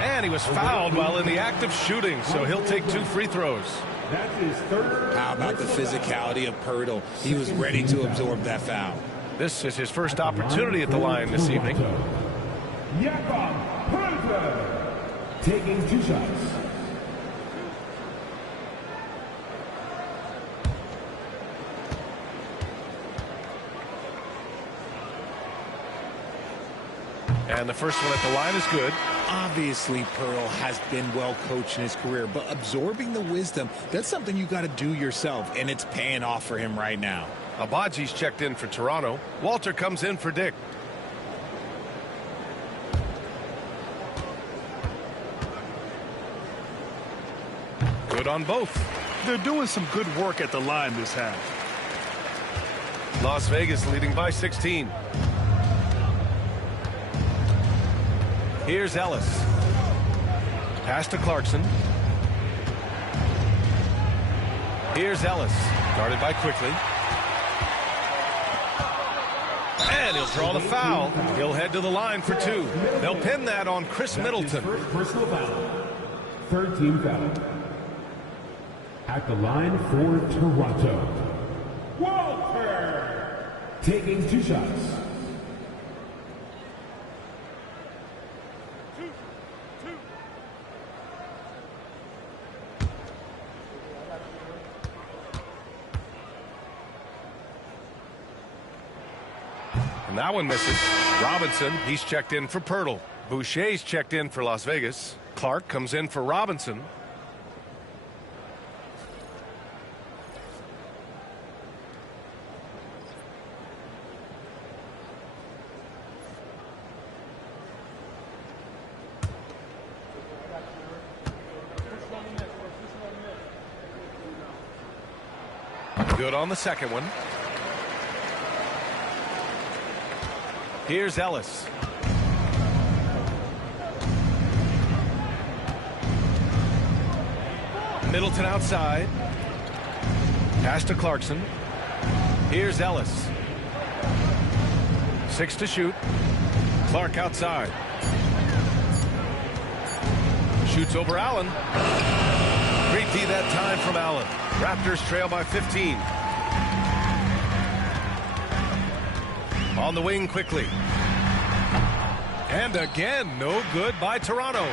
And he was fouled while in the act of shooting, so he'll take 2 free throws. That's his third. How about the physicality of Pirtle? He was ready to absorb that foul. This is his first opportunity at the line this evening. Jakob Poeltl taking 2 shots. And the first one at the line is good. Obviously, Pearl has been well coached in his career, but absorbing the wisdom, that's something you got to do yourself, and it's paying off for him right now. Abaji's checked in for Toronto. Walter comes in for Dick. Good on both. They're doing some good work at the line this half. Las Vegas leading by 16. Here's Ellis. Pass to Clarkson. Here's Ellis. Guarded by Quickly. And he'll draw the foul. He'll head to the line for 2. They'll pin that on Chris Middleton. First personal foul. Third team foul. At the line for Toronto, Walter taking 2 shots. And that one misses. Robinson, he's checked in for Pirtle. Boucher's checked in for Las Vegas. Clark comes in for Robinson. Good on the second one. Here's Ellis. Middleton outside. Pass to Clarkson. Here's Ellis. 6 to shoot. Clark outside. Shoots over Allen. Great D that time from Allen. Raptors trail by 15. On the wing Quickly. And again, no good by Toronto.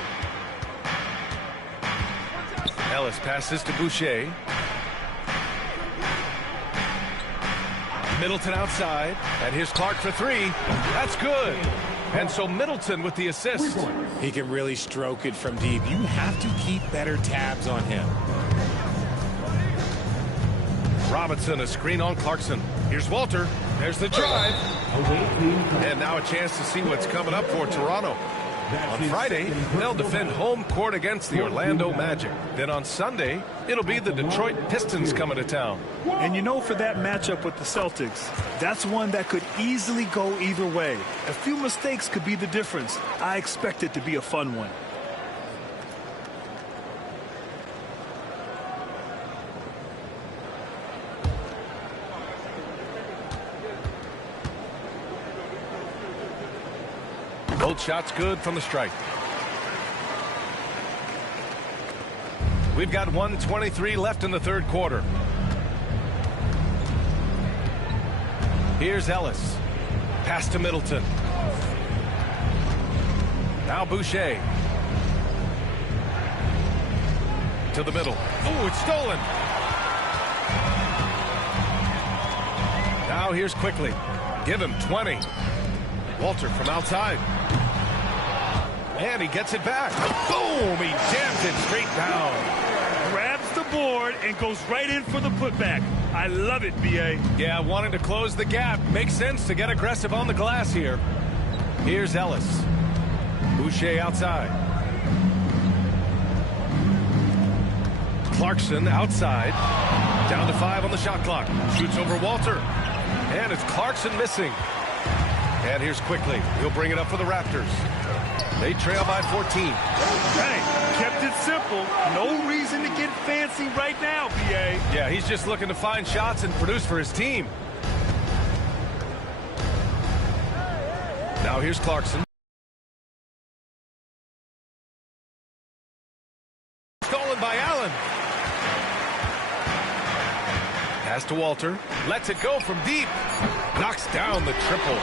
Ellis passes to Boucher. Middleton outside. And here's Clark for 3. That's good. And so Middleton with the assist. He can really stroke it from deep. You have to keep better tabs on him. Robinson, a screen on Clarkson. Here's Walter. There's the drive. And now a chance to see what's coming up for Toronto. On Friday, they'll defend home court against the Orlando Magic. Then on Sunday, it'll be the Detroit Pistons coming to town. And you know, for that matchup with the Celtics, that's one that could easily go either way. A few mistakes could be the difference. I expect it to be a fun one. Both shots good from the stripe. We've got 1:23 left in the third quarter. Here's Ellis. Pass to Middleton. Now Boucher. To the middle. Oh, it's stolen. Now here's Quickly. Give him 20. Walter from outside. And he gets it back. Boom! He jams it straight down. Grabs the board and goes right in for the putback. I love it, B.A. Yeah, wanting to close the gap. Makes sense to get aggressive on the glass here. Here's Ellis. Boucher outside. Clarkson outside. Down to 5 on the shot clock. Shoots over Walter. And it's Clarkson missing. And here's Quickly. He'll bring it up for the Raptors. They trail by 14. Hey, kept it simple. No reason to get fancy right now, B.A. Yeah, he's just looking to find shots and produce for his team. Now here's Clarkson. Stolen by Allen. Pass to Walter. Lets it go from deep. Knocks down the triple.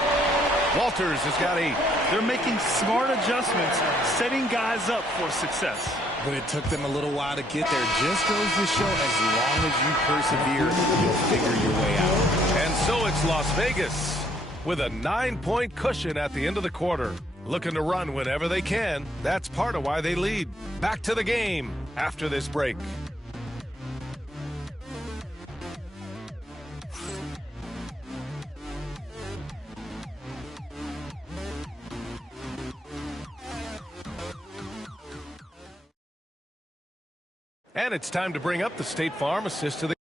Walters has got 8. They're making smart adjustments, setting guys up for success. But it took them a little while to get there. Just goes to show, as long as you persevere, you'll figure your way out. And so it's Las Vegas with a 9-point cushion at the end of the quarter. Looking to run whenever they can. That's part of why they lead. Back to the game after this break. And it's time to bring up the State Farm assist to the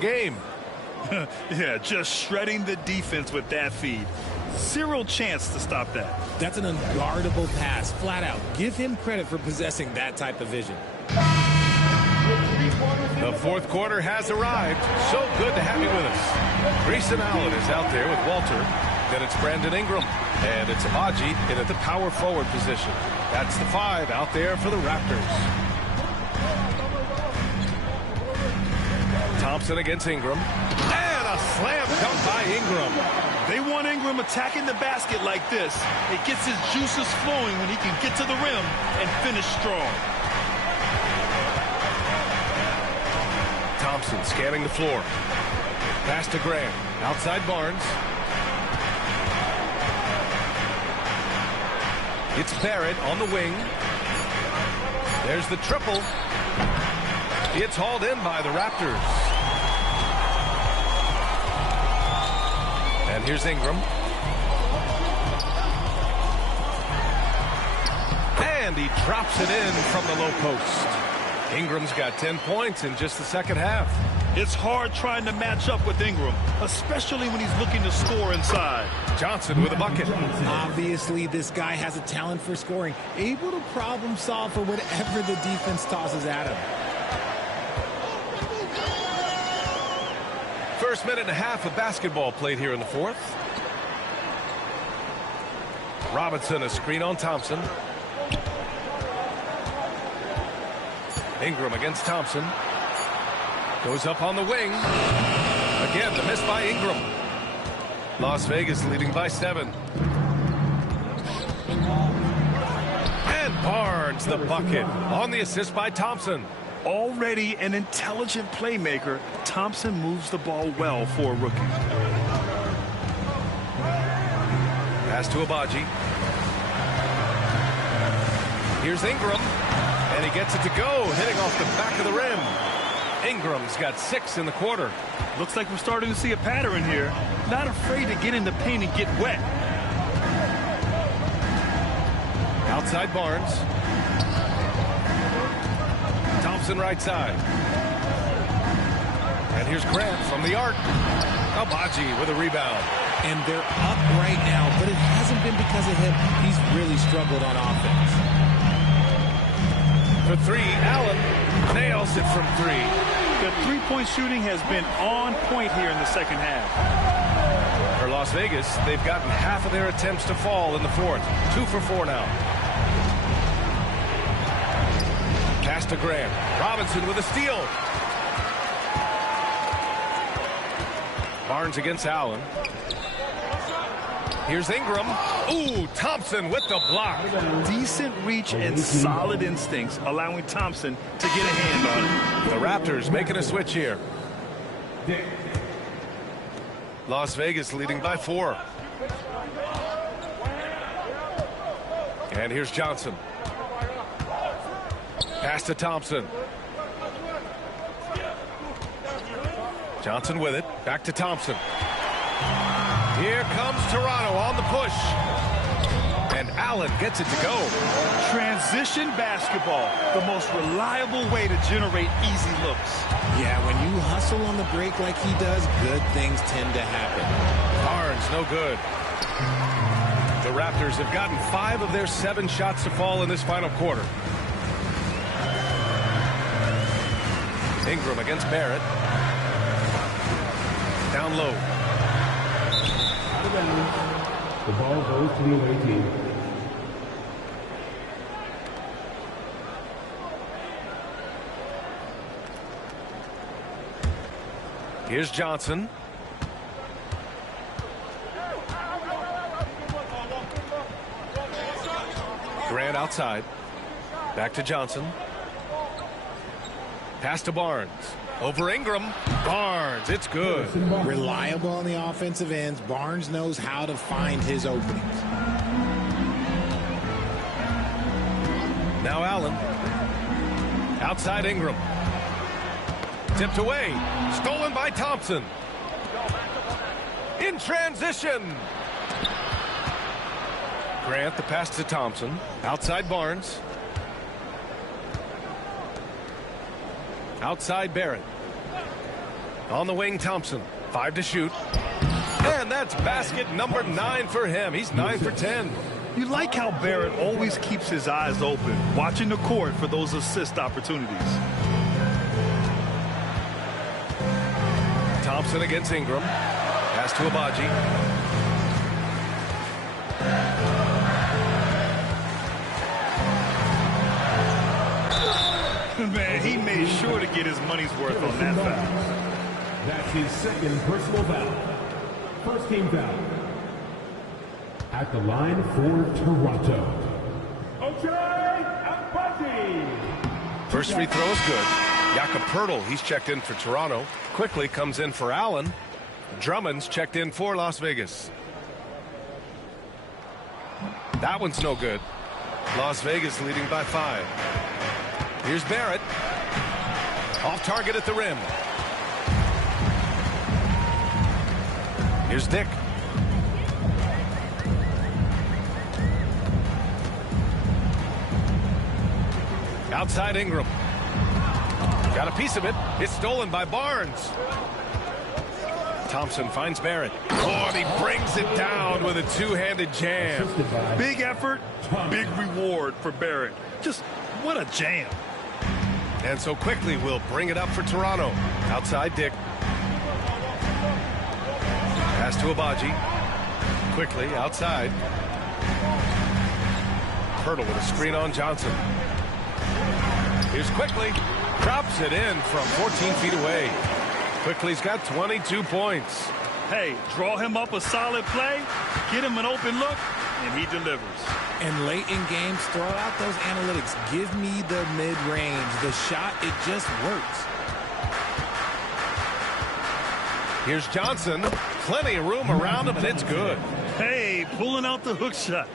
game. Yeah, just shredding the defense with that feed. Zero chance to stop that. That's an unguardable pass, flat out. Give him credit for possessing that type of vision. The fourth quarter has arrived. So good to have you with us. Grayson Allen is out there with Walter. Then it's Brandon Ingram. And it's Abaji in at the power forward position. That's the 5 out there for the Raptors. Thompson against Ingram. And a slam dunk by Ingram. They want Ingram attacking the basket like this. It gets his juices flowing when he can get to the rim and finish strong. Thompson scanning the floor. Pass to Graham. Outside Barnes. It's Barrett on the wing. There's the triple. It's hauled in by the Raptors. And here's Ingram. And he drops it in from the low post. Ingram's got 10 points in just the second half. It's hard trying to match up with Ingram, especially when he's looking to score inside. Johnson with a bucket. Obviously, this guy has a talent for scoring, able to problem solve for whatever the defense tosses at him. First minute and a half of basketball played here in the fourth. Robinson a screen on Thompson. Ingram against Thompson. Goes up on the wing. Again, the miss by Ingram. Las Vegas leading by 7. And Barnes the bucket on the assist by Thompson. Already an intelligent playmaker, Thompson moves the ball well for a rookie. Pass to Abaji. Here's Ingram. And he gets it to go, hitting off the back of the rim. Ingram's got 6 in the quarter. Looks like we're starting to see a pattern here. Not afraid to get in the paint and get wet. Outside Barnes. Thompson right side. And here's Grant from the arc. Abaji with a rebound. And they're up right now, but it hasn't been because of him. He's really struggled on offense. For 3, Allen nails it from 3. The three-point shooting has been on point here in the second half. For Las Vegas, they've gotten half of their attempts to fall in the fourth. 2 for 4 now. Pass to Grant. Robinson with a steal. Barnes against Allen. Here's Ingram. Ooh, Thompson with the block. Decent reach and solid instincts, allowing Thompson to get a hand on it. The Raptors making a switch here. Las Vegas leading by 4. And here's Johnson. Pass to Thompson. Johnson with it. Back to Thompson. Here comes Toronto on the push. And Allen gets it to go. Transition basketball, the most reliable way to generate easy looks. Yeah, when you hustle on the break like he does, good things tend to happen. Barnes, no good. The Raptors have gotten 5 of their 7 shots to fall in this final quarter. Ingram against Barrett. Down low. Out of bounds. The ball goes to the away team. Here's Johnson. Grant outside. Back to Johnson. Pass to Barnes. Over Ingram. Barnes, it's good. Reliable on the offensive ends. Barnes knows how to find his openings. Now Allen. Outside Ingram. Tipped away. Stolen by Thompson. In transition. Grant, the pass to Thompson. Outside Barnes. Outside Barrett. On the wing, Thompson. 5 to shoot. And that's basket number 9 for him. He's 9 for 10. You like how Barrett always keeps his eyes open, watching the court for those assist opportunities. Thompson against Ingram. Pass to Abaji. Man, he made sure to get his money's worth on that foul. That's his second personal foul. First team foul. At the line for Toronto. First free throw is good. Jakob Poeltl, he's checked in for Toronto. Quickly comes in for Allen. Drummond's checked in for Las Vegas. That one's no good. Las Vegas leading by 5. Here's Barrett. Off target at the rim. Here's Dick. Outside Ingram. Got a piece of it. It's stolen by Barnes. Thompson finds Barrett. Oh, and he brings it down with a two-handed jam. Big effort, big reward for Barrett. Just what a jam. And so quickly we'll bring it up for Toronto. Outside Dick. Pass to Abaji. Quickly outside. Poeltl with a screen on Johnson. Here's Quickly. Drops it in from 14 feet away. Quickly's got 22 points. Hey, draw him up a solid play, get him an open look, and he delivers. And late in games, throw out those analytics. Give me the mid-range. The shot, it just works. Here's Johnson. Plenty of room around him, and it's good. Hey, pulling out the hook shot.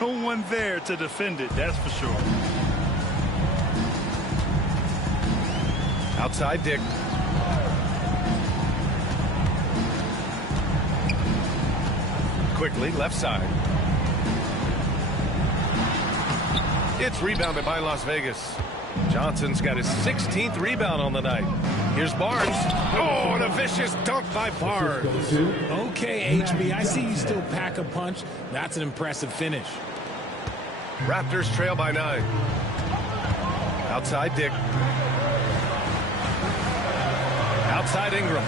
No one there to defend it, that's for sure. Outside Dick. Quickly, left side. It's rebounded by Las Vegas. Johnson's got his 16th rebound on the night. Here's Barnes. Oh, and a vicious dunk by Barnes. Okay, HB, I see you still pack a punch. That's an impressive finish. Raptors trail by 9. Outside Dick. Outside Ingram.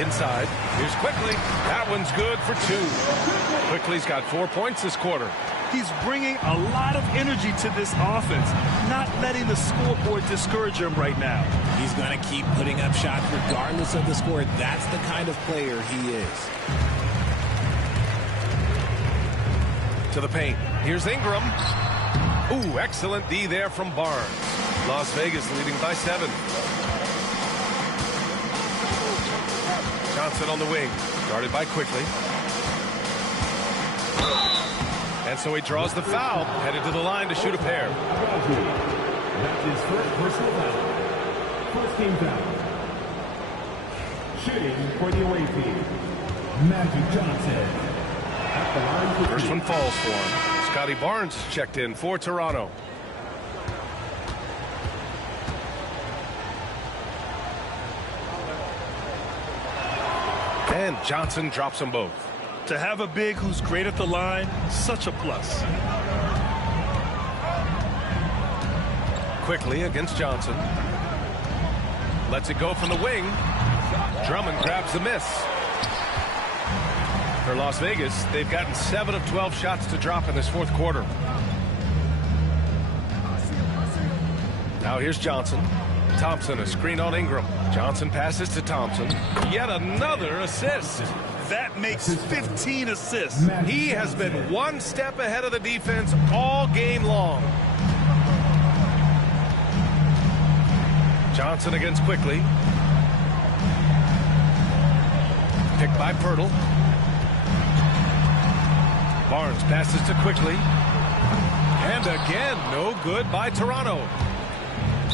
Inside. Here's Quickly. That one's good for 2. Quickly's got 4 points this quarter. He's bringing a lot of energy to this offense, not letting the scoreboard discourage him right now. He's going to keep putting up shots regardless of the score. That's the kind of player he is. To the paint. Here's Ingram. Ooh, excellent D there from Barnes. Las Vegas leading by 7. Johnson on the wing. Guarded by Quickly. And so he draws the foul. Headed to the line to shoot a pair. That's his first personal foul. First team foul. Shooting for the away team, Magic Johnson. At the line for First one falls for him. Scotty Barnes checked in for Toronto. And Johnson drops them both. To have a big who's great at the line, such a plus. Quickly against Johnson. Lets it go from the wing. Drummond grabs the miss. For Las Vegas, they've gotten 7 of 12 shots to drop in this fourth quarter. Now here's Johnson. Thompson, a screen on Ingram. Johnson passes to Thompson. Yet another assist. That makes 15 assists. He has been one step ahead of the defense all game long. Johnson against Quickly. Picked by Pirtle. Barnes passes to Quickly. And again, no good by Toronto.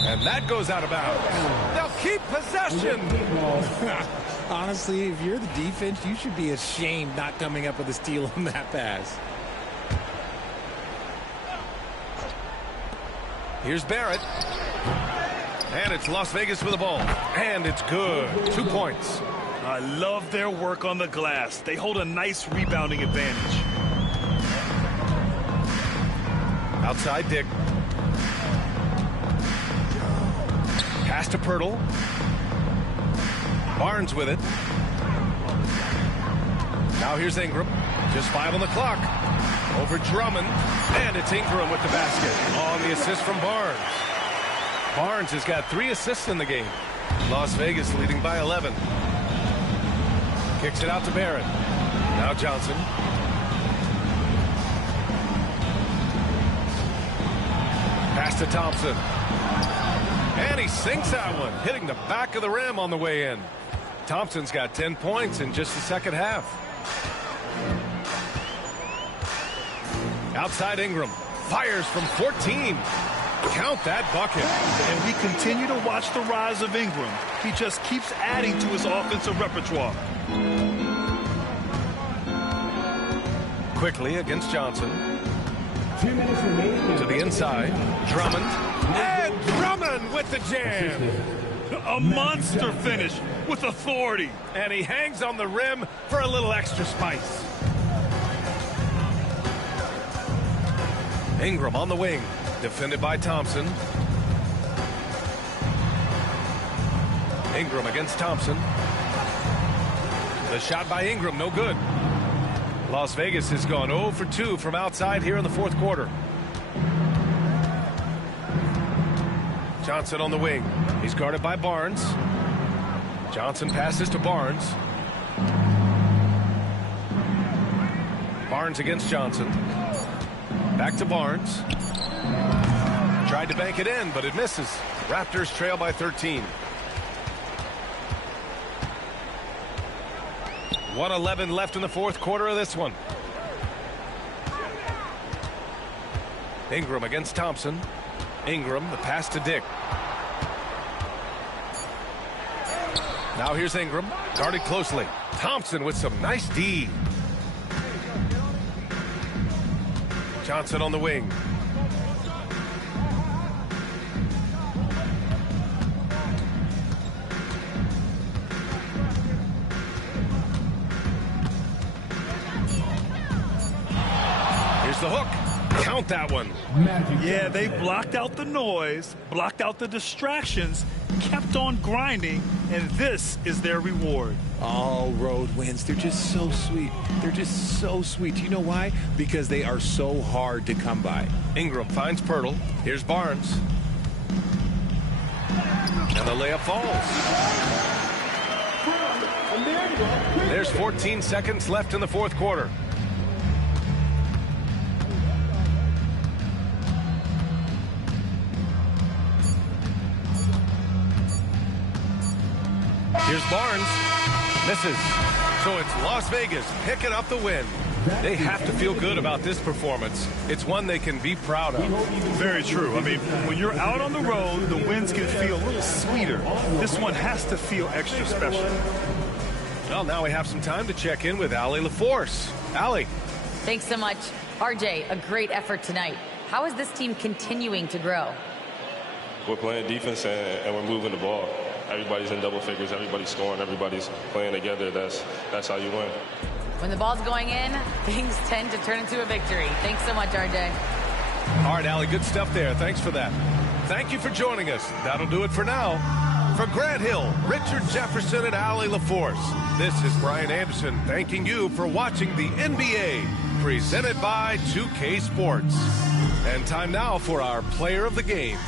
And that goes out of bounds. They'll keep possession. Honestly, if you're the defense, you should be ashamed not coming up with a steal on that pass. Here's Barrett. And it's Las Vegas with the ball. And it's good. 2 points. I love their work on the glass. They hold a nice rebounding advantage. Outside Dick. Pass to Pirtle. Barnes with it. Now here's Ingram. Just 5 on the clock. Over Drummond. And it's Ingram with the basket on the assist from Barnes. Barnes has got 3 assists in the game. Las Vegas leading by 11. Kicks it out to Barrett. Now Johnson. Pass to Thompson. And he sinks that one, hitting the back of the rim on the way in. Thompson's got 10 points in just the second half. Outside Ingram. Fires from 14. Count that bucket. And we continue to watch the rise of Ingram. He just keeps adding to his offensive repertoire. Quickly against Johnson. 2 minutes remaining. To the inside. Drummond. And Drummond with the jam. A monster finish with authority. And he hangs on the rim for a little extra spice. Ingram on the wing. Defended by Thompson. Ingram against Thompson. The shot by Ingram, no good. Las Vegas has gone 0 for 2 from outside here in the fourth quarter. Johnson on the wing. He's guarded by Barnes. Johnson passes to Barnes. Barnes against Johnson. Back to Barnes. Tried to bank it in, but it misses. Raptors trail by 13. 1:11 left in the fourth quarter of this one. Ingram against Thompson. Ingram, the pass to Dick. Now here's Ingram, guarded closely. Thompson with some nice D. Johnson on the wing. Here's the hook. Count that one. Yeah, they blocked out the noise, blocked out the distractions, kept on grinding, and this is their reward. All road wins. They're just so sweet. They're just so sweet. Do you know why? Because they are so hard to come by. Ingram finds Pirtle. Here's Barnes. And the layup falls. There's 14 seconds left in the fourth quarter. Here's Barnes. Misses. So it's Las Vegas picking up the win. They have to feel good about this performance. It's one they can be proud of. Very true. I mean, when you're out on the road, the wins can feel a little sweeter. This one has to feel extra special. Well, now we have some time to check in with Allie LaForce. Allie. Thanks so much. RJ, a great effort tonight. How is this team continuing to grow? We're playing defense and we're moving the ball. Everybody's in double figures. Everybody's scoring. Everybody's playing together. That's how you win. When the ball's going in, things tend to turn into a victory. Thanks so much, RJ. All right, Allie, good stuff there. Thanks for that. Thank you for joining us. That'll do it for now. For Grant Hill, Richard Jefferson, and Allie LaForce, this is Brian Anderson thanking you for watching the NBA, presented by 2K Sports. And time now for our player of the game.